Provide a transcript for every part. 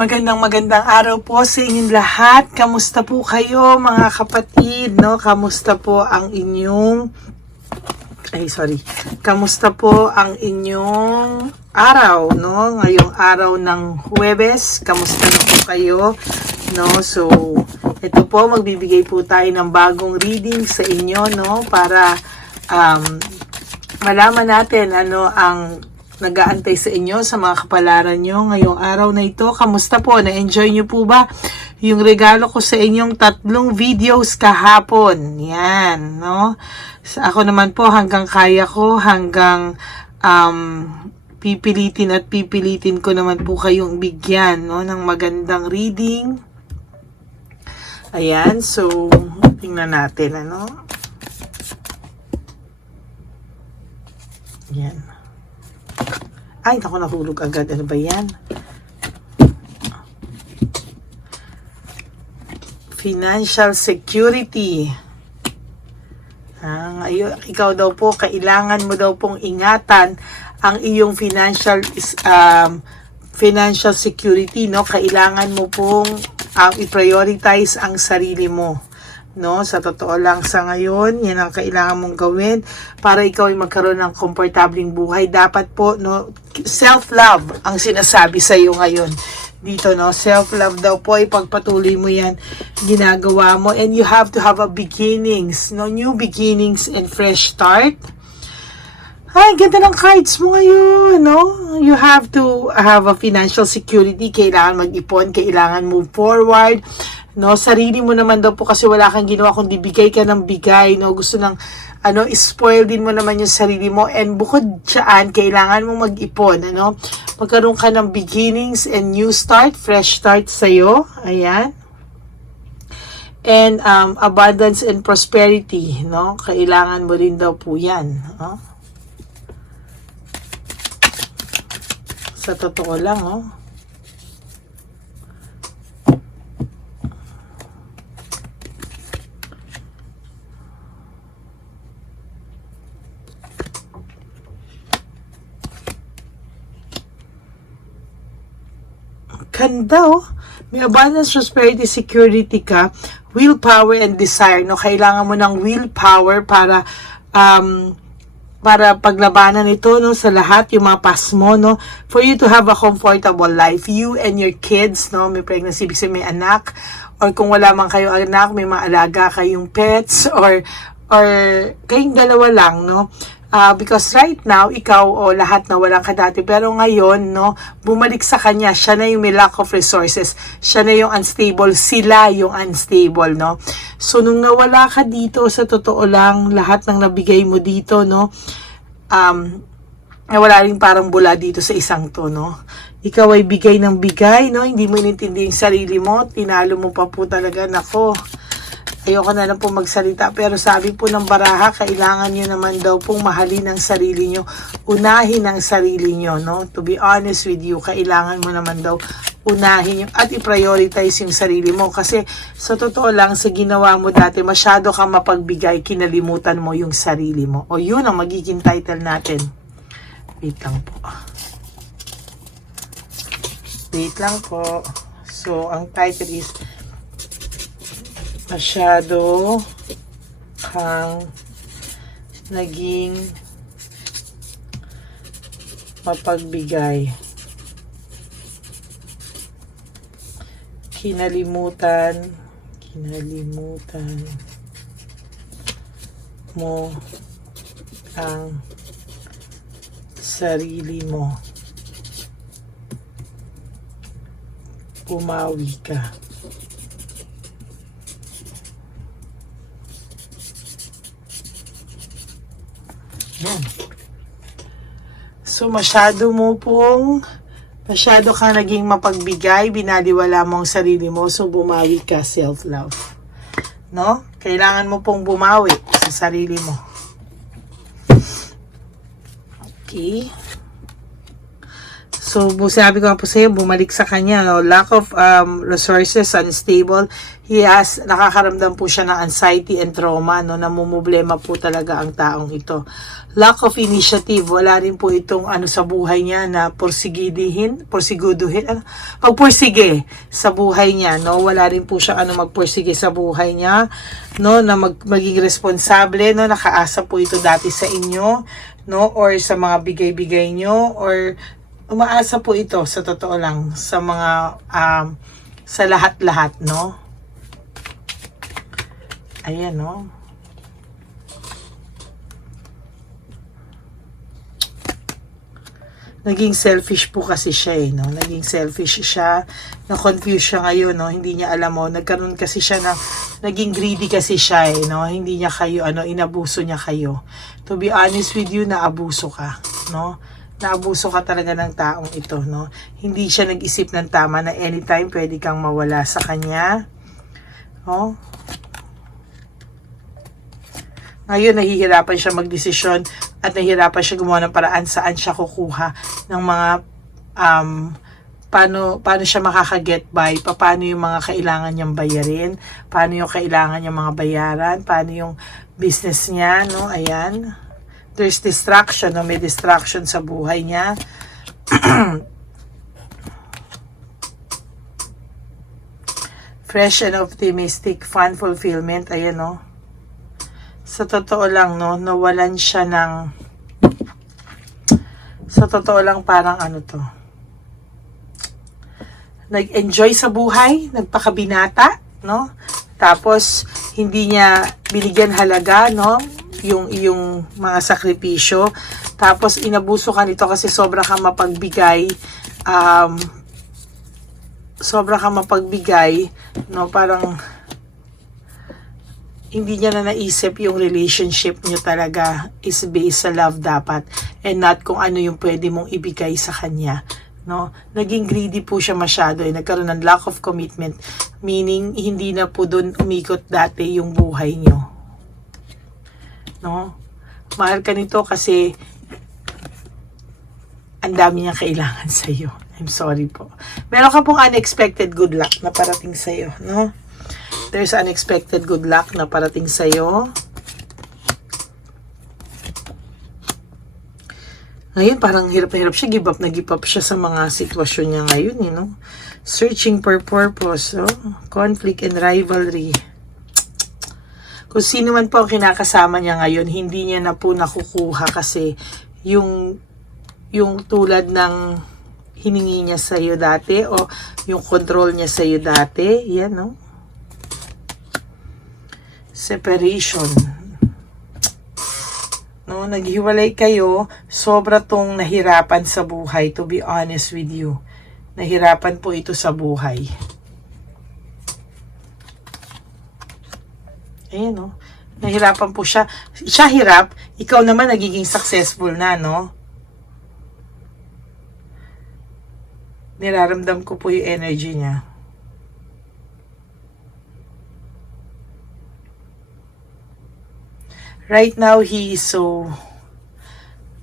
Magandang magandang araw po sa inyong lahat. Kamusta po kayo mga kapatid, no? Kamusta po ang inyong ay sorry. Kamusta po ang inyong araw, no? Ngayong araw ng Huwebes, kamusta na po kayo? No? So, ito po magbibigay po tayo ng bagong reading sa inyo, no? Para um, malaman natin ano ang nag-aantay sa inyo sa mga kapalaran nyo ngayong araw na ito. Kamusta po? Na-enjoy nyo po ba yung regalo ko sa inyong tatlong videos kahapon? Yan, no? Sa ako naman po hanggang kaya ko, hanggang um, pipilitin at pipilitin ko naman po kayong bigyan no, ng magandang reading. Ayan, so tingnan natin ano. Yan. Ay, naku, nahulog agad. Ano ba yan? Financial security. Ah, ikaw daw po, kailangan mo daw pong ingatan ang iyong financial um, financial security, no? Kailangan mo pong um, i-prioritize ang sarili mo no sa totoo lang sa ngayon yan ang kailangan mong gawin para ikaw ay magkaroon ng komportabling buhay dapat po no self love ang sinasabi sa iyo ngayon dito no self love daw po ay pagpatuloy mo yan ginagawa mo and you have to have a beginnings no new beginnings and fresh start ay, ganda ng cards mo ngayon, no? You have to have a financial security. Kailangan mag-ipon, kailangan move forward. No, sarili mo naman daw po kasi wala kang ginawa kundi bigay ka ng bigay, no? Gusto ng ano, spoil din mo naman yung sarili mo and bukod dyan, kailangan mo mag-ipon, ano? Magkaroon ka ng beginnings and new start, fresh start sa'yo. Ayan and um, abundance and prosperity, no? Kailangan mo rin daw po 'yan, no? Sa totoo lang, oh. Ganda, oh. May abundance, prosperity, security ka, willpower and desire, no? Kailangan mo ng willpower para um, para paglabanan ito no? Sa lahat yung mga pas mo no? For you to have a comfortable life. You and your kids no? May pregnancy ibig sabihin may anak. Or kung wala man kayong anak may maalaga kayong pets. Or or kayong dalawa lang no Ah, because right now ikaw o lahat na walang ka dati pero ngayon no bumalik sa kanya siya na yung may lack of resources siya na yung unstable sila yung unstable no so nung nawala ka dito sa totoo lang lahat ng nabigay mo dito no um nawala rin parang bula dito sa isang to, no? Ikaw ay bigay ng bigay, no? Hindi mo inintindi yung sarili mo. Tinalo mo pa po talaga. Nako, ayoko na lang po magsalita. Pero sabi po ng baraha, kailangan nyo naman daw pong mahalin ang sarili nyo. Unahin ang sarili nyo, no? To be honest with you, kailangan mo naman daw unahin yung, at i-prioritize yung sarili mo. Kasi sa totoo lang, sa ginawa mo dati, masyado kang mapagbigay, kinalimutan mo yung sarili mo. O yun ang magiging title natin. Wait lang po. Wait lang po. So, ang title is Masyado kang naging mapagbigay. Kinalimutan, kinalimutan mo ang sarili mo. Pumawi ka. So, masyado mo pong, masyado ka naging mapagbigay, binaliwala mo ang sarili mo, so bumawi ka, self-love. No? Kailangan mo pong bumawi sa sarili mo. Okay. So, sabi ko nga po sa'yo, bumalik sa kanya, no? lack of um, resources, unstable. He has, nakakaramdam po siya ng anxiety and trauma, no? namumblema po talaga ang taong ito. Lack of initiative, wala rin po itong ano sa buhay niya na porsigidihin, porsiguduhin, ano? pagpursige sa buhay niya, no? Wala rin po siya ano magpursige sa buhay niya, no? Na mag, maging responsable, no? Nakaasa po ito dati sa inyo, no? Or sa mga bigay-bigay nyo, or umaasa po ito sa totoo lang sa mga um, sa lahat-lahat, no? Ayan, no? Naging selfish po kasi siya eh, no? Naging selfish siya. Na-confuse siya ngayon, no? Hindi niya alam mo. Nagkaroon kasi siya na, naging greedy kasi siya eh, no? Hindi niya kayo, ano, inabuso niya kayo. To be honest with you, naabuso ka, no? Naabuso ka talaga ng taong ito, no? Hindi siya nag-isip ng tama na anytime pwede kang mawala sa kanya. No? Ngayon, nahihirapan siya magdesisyon at nahihirapan siya gumawa ng paraan saan siya kukuha ng mga um, paano, paano siya makaka-get by, pa- paano yung mga kailangan niyang bayarin, paano yung kailangan niyang mga bayaran, paano yung business niya, no? Ayan. There's distraction, no? May distraction sa buhay niya. Fresh and optimistic, fun fulfillment, ayan, no? sa totoo lang, no, nawalan siya ng, sa totoo lang parang ano to, nag-enjoy sa buhay, nagpakabinata, no, tapos, hindi niya binigyan halaga, no, yung, yung mga sakripisyo, tapos, inabuso ka nito kasi sobra ka mapagbigay, um, sobra ka mapagbigay, no, parang, hindi niya na naisip yung relationship niyo talaga is based sa love dapat and not kung ano yung pwede mong ibigay sa kanya. No? Naging greedy po siya masyado eh. Nagkaroon ng lack of commitment. Meaning, hindi na po doon umikot dati yung buhay niyo. No? Mahal ka nito kasi ang dami niya kailangan sa iyo. I'm sorry po. Meron ka pong unexpected good luck na parating sa iyo, no? There's unexpected good luck na parating sa'yo. Ngayon, parang hirap na hirap siya. Give up na give up siya sa mga sitwasyon niya ngayon, you know. Searching for purpose, oh. conflict and rivalry. Kung sino man po ang kinakasama niya ngayon, hindi niya na po nakukuha kasi yung yung tulad ng hiningi niya sa iyo dati o yung control niya sa iyo dati, yan, no? separation. No, naghiwalay kayo, sobra tong nahirapan sa buhay, to be honest with you. Nahirapan po ito sa buhay. Ayan, no? Nahirapan po siya. Siya hirap, ikaw naman nagiging successful na, no? Niraramdam ko po yung energy niya. right now he is so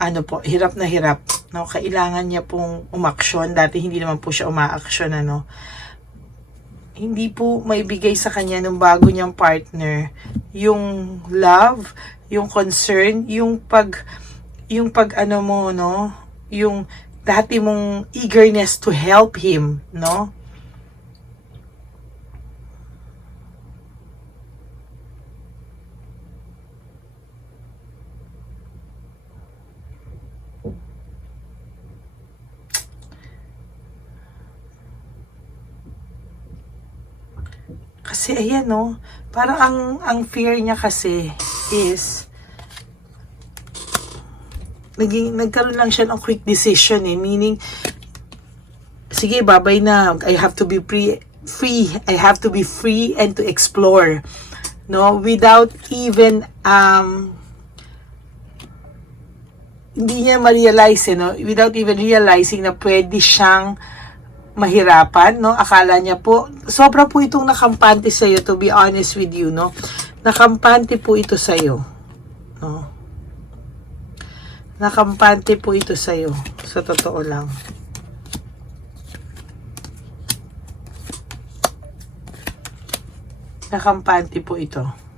ano po, hirap na hirap. No, kailangan niya pong umaksyon. Dati hindi naman po siya umaaksyon ano. Hindi po maibigay sa kanya ng bago niyang partner yung love, yung concern, yung pag yung pag ano mo no, yung dati mong eagerness to help him, no? Kasi ayan no, parang ang ang fear niya kasi is naging nagkaroon lang siya ng quick decision eh, meaning sige, babay na, I have to be free, free, I have to be free and to explore. No, without even um hindi niya ma-realize, eh, no? without even realizing na pwede siyang mahirapan, no? Akala niya po, sobra po itong nakampante sa iyo, to be honest with you, no? Nakampante po ito sa iyo, no? Nakampante po ito sa iyo, sa totoo lang. Nakampante po ito.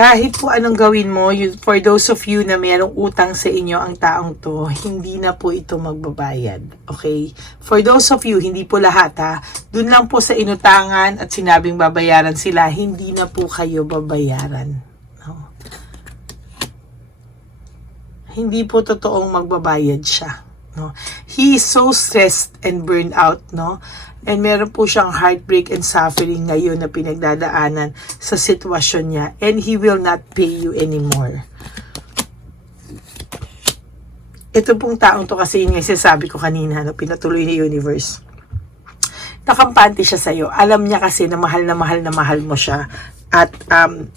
Kahit po anong gawin mo, for those of you na merong utang sa inyo ang taong to, hindi na po ito magbabayad. Okay? For those of you, hindi po lahat ha, dun lang po sa inutangan at sinabing babayaran sila, hindi na po kayo babayaran. No? Hindi po totoong magbabayad siya. No? He is so stressed and burned out, no? And meron po siyang heartbreak and suffering ngayon na pinagdadaanan sa sitwasyon niya. And he will not pay you anymore. Ito pong taong to kasi yun yung sinasabi ko kanina, no? pinatuloy ni Universe. Nakampante siya sa'yo. Alam niya kasi na mahal na mahal na mahal mo siya. At um,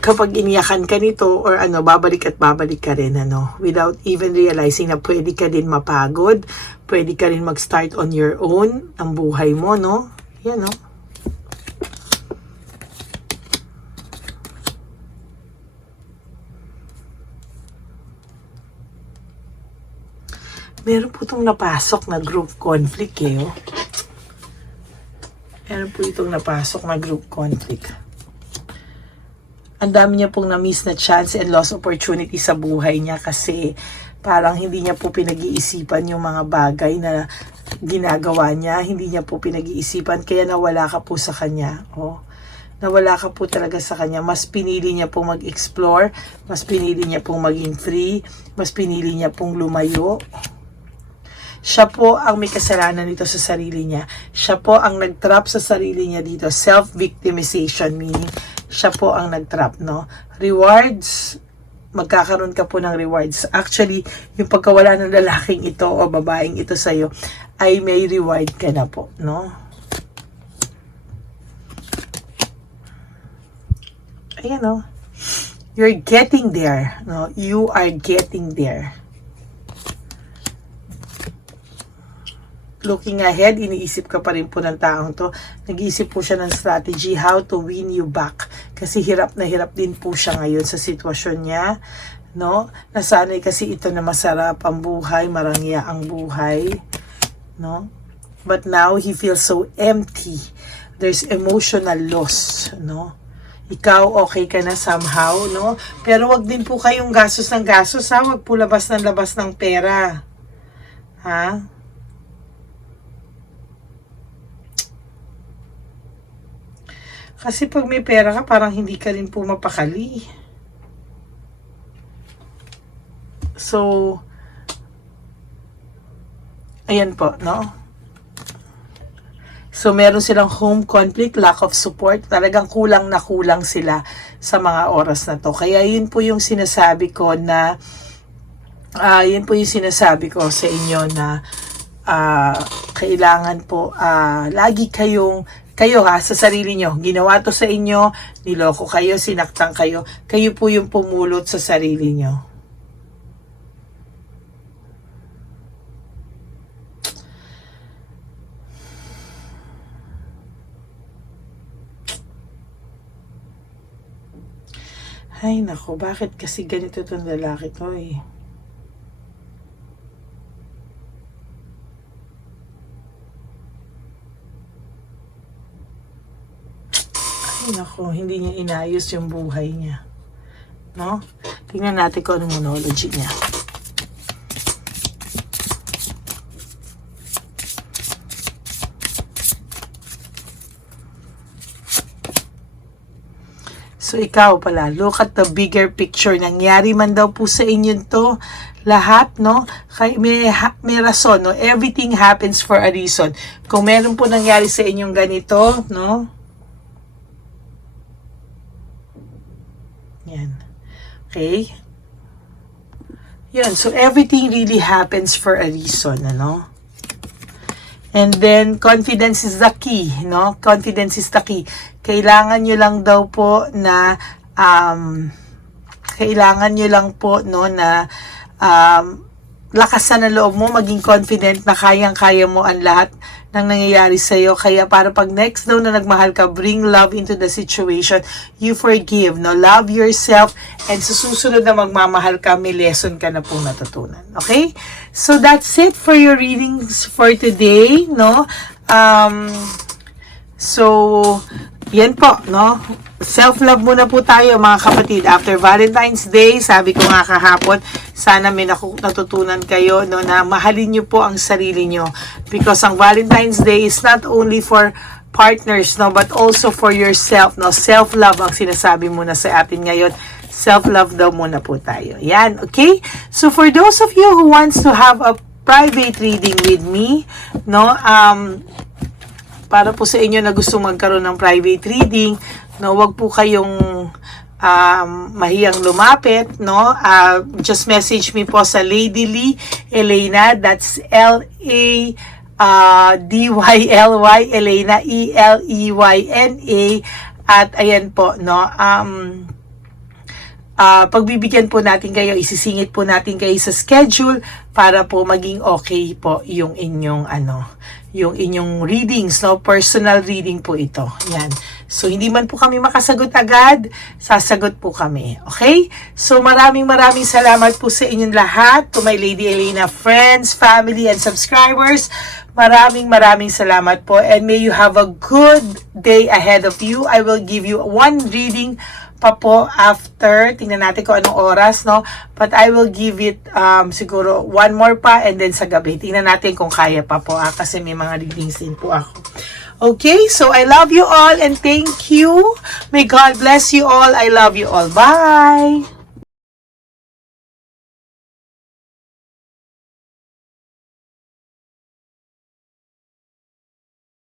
kapag iniyakan ka nito or ano, babalik at babalik ka rin, ano, without even realizing na pwede ka din mapagod, pwede ka rin mag-start on your own, ang buhay mo, no? Yan, no? Meron po itong napasok na group conflict, eh, oh. Meron po itong napasok na group conflict ang dami niya pong na-miss na chance and lost opportunity sa buhay niya kasi parang hindi niya po pinag-iisipan yung mga bagay na ginagawa niya. Hindi niya po pinag-iisipan kaya nawala ka po sa kanya. Oh. Nawala ka po talaga sa kanya. Mas pinili niya pong mag-explore. Mas pinili niya pong maging free. Mas pinili niya pong lumayo. Siya po ang may kasalanan dito sa sarili niya. Siya po ang nag-trap sa sarili niya dito. Self-victimization meaning siya po ang nag-trap, no? Rewards, magkakaroon ka po ng rewards. Actually, yung pagkawala ng lalaking ito o babaeng ito sa'yo, ay may reward ka na po, no? Ayan, no? You're getting there, no? You are getting there. looking ahead, iniisip ka pa rin po ng taong to. Nag-iisip po siya ng strategy how to win you back. Kasi hirap na hirap din po siya ngayon sa sitwasyon niya. No? Nasanay kasi ito na masarap ang buhay, marangya ang buhay. No? But now, he feels so empty. There's emotional loss. No? ikaw okay ka na somehow, no? Pero wag din po kayong gastos ng gastos, ha? Wag po labas ng labas ng pera. Ha? Kasi pag may pera ka, parang hindi ka rin po mapakali. So, ayan po, no? So, meron silang home conflict, lack of support. Talagang kulang na kulang sila sa mga oras na to. Kaya yun po yung sinasabi ko na, uh, yun po yung sinasabi ko sa inyo na uh, kailangan po uh, lagi kayong kayo ha, sa sarili nyo. Ginawa to sa inyo, niloko kayo, sinaktan kayo. Kayo po yung pumulot sa sarili nyo. Ay nako, bakit kasi ganito tong lalaki to eh. Ay, nako, hindi niya inayos yung buhay niya. No? Tingnan natin kung ano monology niya. So, ikaw pala, look at the bigger picture. Nangyari man daw po sa inyo to, lahat, no? May, may rason, no? Everything happens for a reason. Kung meron po nangyari sa inyong ganito, no? Yan. Okay? Yan. So, everything really happens for a reason, ano? And then, confidence is the key, no? Confidence is the key. Kailangan nyo lang daw po na, um, kailangan nyo lang po, no, na, um, lakasan ang loob mo, maging confident na kayang-kaya mo ang lahat ng nangyayari sa'yo. Kaya para pag next daw na nagmahal ka, bring love into the situation. You forgive, no? Love yourself. And sa susunod na magmamahal ka, may lesson ka na po natutunan. Okay? So that's it for your readings for today, no? Um, so, yan po, no? Self-love muna po tayo mga kapatid. After Valentine's Day, sabi ko nga kahapon, sana may natutunan kayo no, na mahalin nyo po ang sarili nyo. Because ang Valentine's Day is not only for partners, no, but also for yourself. No? Self-love ang sinasabi muna sa atin ngayon. Self-love daw muna po tayo. Yan, okay? So for those of you who wants to have a private reading with me, no, um, para po sa inyo na gusto magkaroon ng private reading, no, wag po kayong um, mahiyang lumapit, no? Uh, just message me po sa Lady Lee Elena, that's L A uh, D Y L Y Elena E L E Y N A at ayan po, no? Um ah pagbibigyan po natin kayo, isisingit po natin kayo sa schedule para po maging okay po yung inyong ano, yung inyong readings, no? Personal reading po ito. Yan. So, hindi man po kami makasagot agad, sasagot po kami. Okay? So, maraming maraming salamat po sa inyong lahat, to my Lady Elena friends, family, and subscribers. Maraming maraming salamat po and may you have a good day ahead of you. I will give you one reading pa po after. Tingnan natin kung anong oras, no? But I will give it um, siguro one more pa and then sa gabi. Tingnan natin kung kaya pa po ah, kasi may mga readings din po ako. Okay, so I love you all and thank you. May God bless you all. I love you all. Bye!